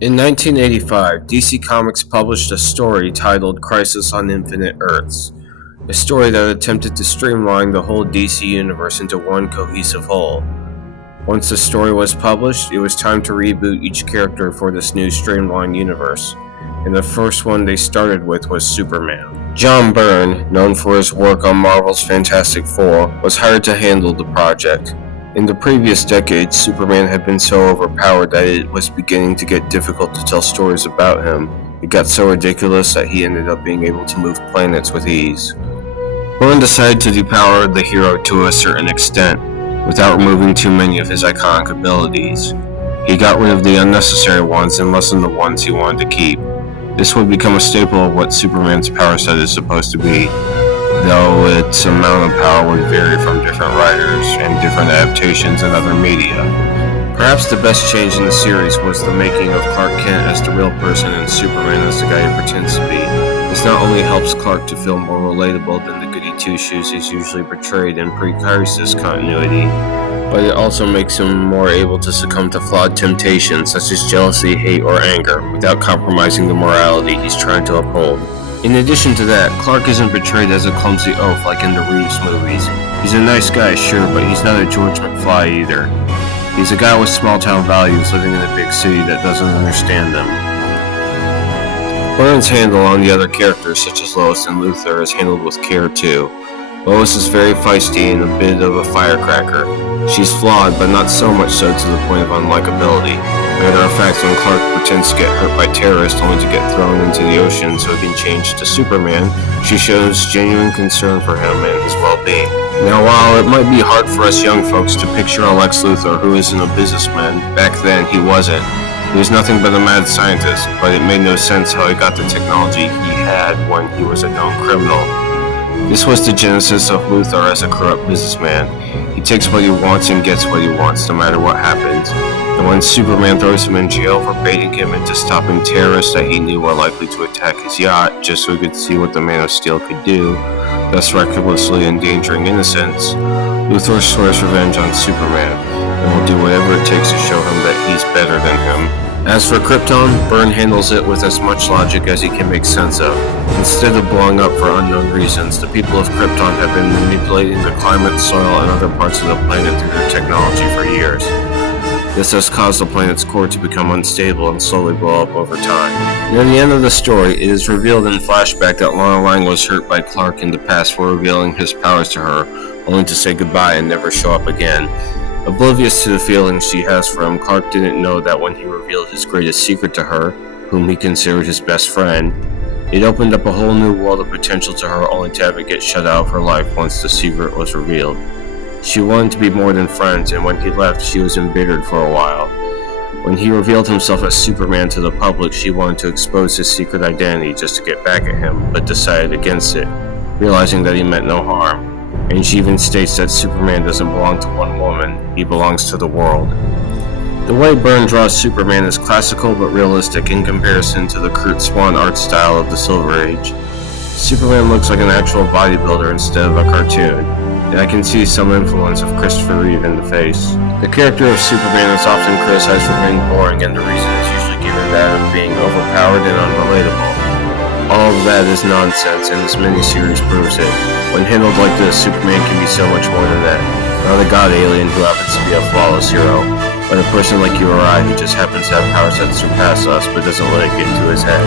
In 1985, DC Comics published a story titled Crisis on Infinite Earths, a story that attempted to streamline the whole DC universe into one cohesive whole. Once the story was published, it was time to reboot each character for this new streamlined universe, and the first one they started with was Superman. John Byrne, known for his work on Marvel's Fantastic Four, was hired to handle the project. In the previous decades, Superman had been so overpowered that it was beginning to get difficult to tell stories about him. It got so ridiculous that he ended up being able to move planets with ease. Byrne decided to depower the hero to a certain extent, without removing too many of his iconic abilities. He got rid of the unnecessary ones and lessened the ones he wanted to keep. This would become a staple of what Superman's power set is supposed to be, though its amount of power would vary from different writers and different adaptations in other media. Perhaps the best change in the series was the making of Clark Kent as the real person and Superman as the guy he pretends to be. This not only helps Clark to feel more relatable than the goody two-shoes he's usually portrayed in pre-Crisis continuity, but it also makes him more able to succumb to flawed temptations such as jealousy, hate, or anger without compromising the morality he's trying to uphold. In addition to that, Clark isn't portrayed as a clumsy oaf like in the Reeves movies. He's a nice guy, sure, but he's not a George McFly either. He's a guy with small-town values living in a big city that doesn't understand them. Byrne's handle on the other characters, such as Lois and Luthor, is handled with care too. Lois is very feisty and a bit of a firecracker. She's flawed, but not so much so to the point of unlikability. Matter of fact, when Clark pretends to get hurt by terrorists only to get thrown into the ocean so he can change to Superman, she shows genuine concern for him and his well-being. Now, while it might be hard for us young folks to picture a Lex Luthor who isn't a businessman, back then he wasn't. He was nothing but a mad scientist, but it made no sense how he got the technology he had when he was a known criminal. This was the genesis of Luthor as a corrupt businessman. He takes what he wants and gets what he wants, no matter what happens. And when Superman throws him in jail for baiting him into stopping terrorists that he knew were likely to attack his yacht just so he could see what the Man of Steel could do, thus recklessly endangering innocents, Luthor swears revenge on Superman and will do whatever it takes to show him that he's better than him. As for Krypton, Byrne handles it with as much logic as he can make sense of. Instead of blowing up for unknown reasons, the people of Krypton have been manipulating the climate, soil, and other parts of the planet through their technology for years. This has caused the planet's core to become unstable and slowly blow up over time. Near the end of the story, it is revealed in flashback that Lana Lang was hurt by Clark in the past for revealing his powers to her, only to say goodbye and never show up again. Oblivious to the feelings she has for him, Clark didn't know that when he revealed his greatest secret to her, whom he considered his best friend, it opened up a whole new world of potential to her only to have it get shut out of her life once the secret was revealed. She wanted to be more than friends, and when he left, she was embittered for a while. When he revealed himself as Superman to the public, she wanted to expose his secret identity just to get back at him, but decided against it, realizing that he meant no harm. And she even states that Superman doesn't belong to one woman, he belongs to the world. The way Byrne draws Superman is classical but realistic in comparison to the crude swan art style of the Silver Age. Superman looks like an actual bodybuilder instead of a cartoon, and I can see some influence of Christopher Reeve in the face. The character of Superman is often criticized for being boring, and the reason is usually given that of being overpowered and unrelatable. All of that is nonsense, and this miniseries proves it. When handled like this, Superman can be so much more than that. Not a god alien who happens to be a flawless hero, but a person like you or I who just happens to have powers that surpass us but doesn't let it get to his head.